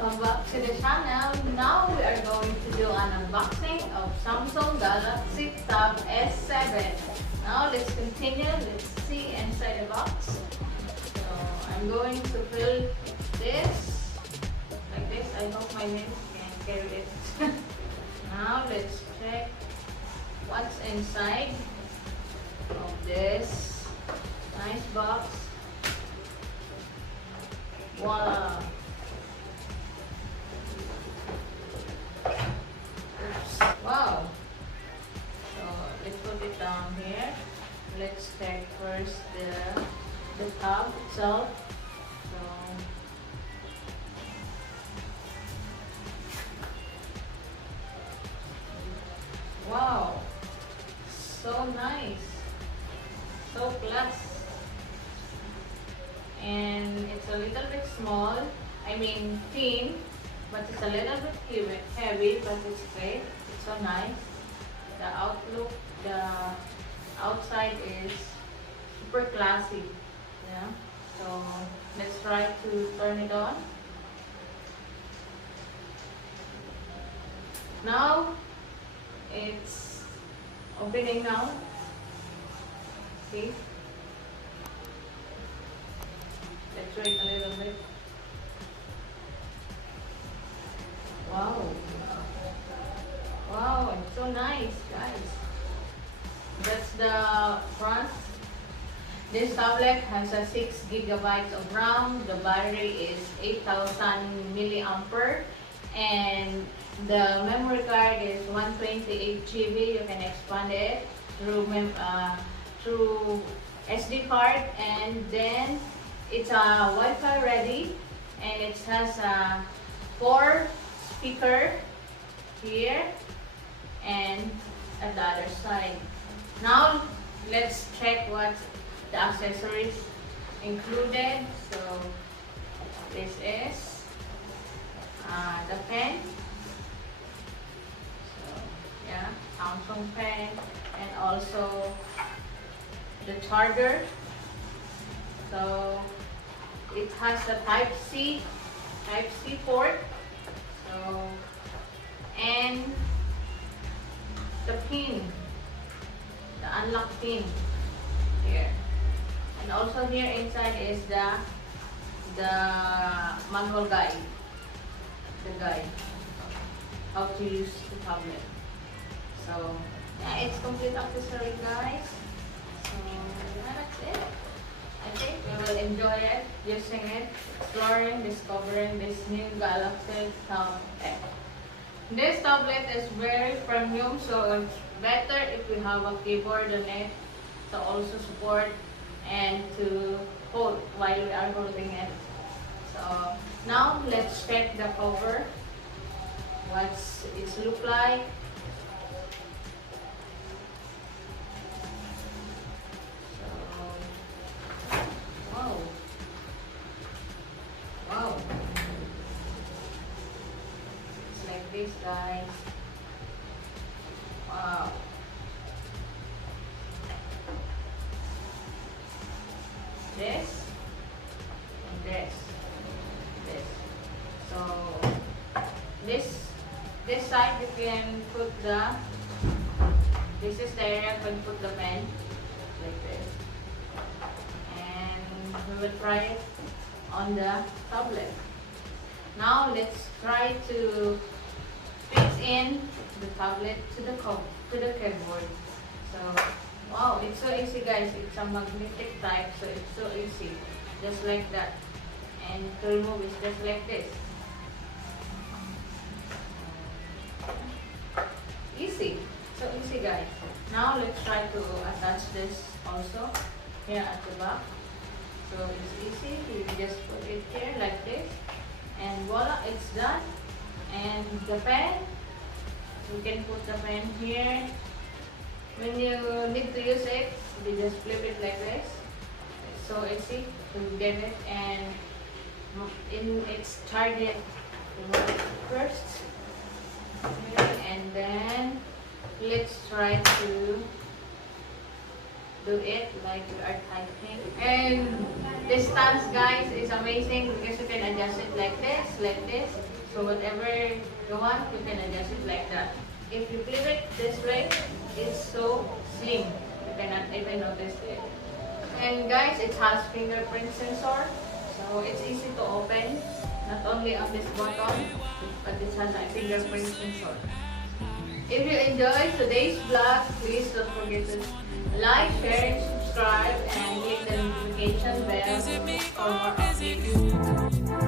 welcome back to the channel. Now we are going to do an unboxing of Samsung Galaxy Tab S7. Now let's continue. Let's see inside the box. So I'm going to fill this like this. I hope my hands can carry it. Now let's check what's inside of this nice box. Voila! Oops. Wow! So let's put it down here. Let's check first the tab itself. So wow! So nice, so plus. And it's a little bit small, I mean thin, but it's a little bit heavy, but it's great. It's so nice. The outside is super classy. Yeah. So let's try to turn it on. Now it's opening now. See? Let's wait a little bit. Wow. Wow, it's so nice, guys. That's the front. This tablet has a 6 GB of RAM. The battery is 8,000 milliampere. And the memory card is 128 GB. You can expand it through SD card, and then it's a Wi-Fi ready, and it has a 4 speaker here and at the other side. Now let's check what the accessories included. So this is the pen. So yeah, Samsung pen, and also the charger. So it has a Type-C port. So, and the pin, the unlock pin here. And also here inside is the manual guide, how to use the tablet. So yeah, it's complete accessory, guys. So yeah, that's it. I think we will enjoy it, using it, exploring, discovering this new Galaxy Tab S. This tablet is very premium, so it's better if we have a keyboard on it to also support and to hold while we are holding it. So now let's check the cover, what it look like. Wow. It's like this, guys. Wow. This and this. So this side you can put this is the area you can put the pen like this. And we will try it on the tablet. Now let's try to fix in the tablet to the keyboard. So wow, it's so easy, guys. It's a magnetic type, so it's so easy, just like that. And to remove is just like this. Easy, so easy, guys. Now let's try to attach this also here at the back. So it's easy, you just put it here like this, and voila, it's done. And the pen, you can put the pen here. When you need to use it, you just flip it like this. It's so easy to get it, and it's charged first. Okay, and then let's try to do it like you are typing. And this stance, guys, is amazing because you can adjust it like this, like this. So whatever you want, you can adjust it like that. If you flip it this way, it's so slim. You cannot even notice it. And guys, it has fingerprint sensor, so it's easy to open. Not only on this button, but it has a fingerprint sensor. If you enjoyed today's vlog, please don't forget to like, share, and subscribe, and click the notification bell for more updates.